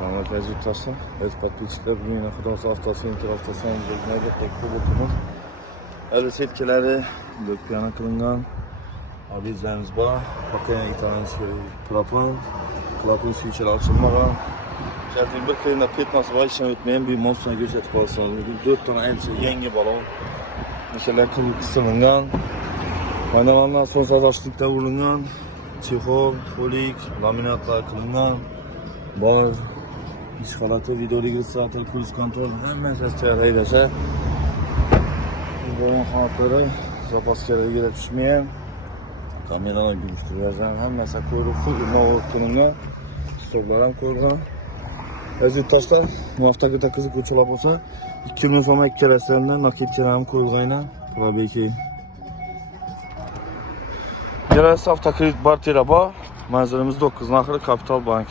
Selamat yurttaşlar. Evet, подписчикler, bugün yine Kudası haftası, avtosalon bölümünde pek kubukumuz. El setkileri döküyanı kılıngan. Abizlerimiz var. Pakaya itanen klapan. Klapın switchleri açılmadan. Geldiğim bir kıyında petnası var, işten ötmeyen bir monstruna gözetip alsanız. 4 tane elbise, yenge balon. Mesela kılık kısılıngan. Kaynalanlar son sayı açlıkta vurulungan. Çihol, folik, laminatlar kılıngan. Var. İş halatı, video registratör, kruz kontrol, hemen ses teyaraydaşa. Bu halatları zapaskere gelip düşmeyen. Kamerana gülüştürüyorlar. Hemen ses koyduğu full mağur konumda. Stoklardan koyduğu. Özür taşlar, bu hafta kıta kızı kurçulap olsa 2 gün sonra iki kereslerinden nakit kerem koyduğuyla. Tabii ki. Gelesi hafta kredi bar teraba. Manzarımız 9'un ahırı Kapital Bank.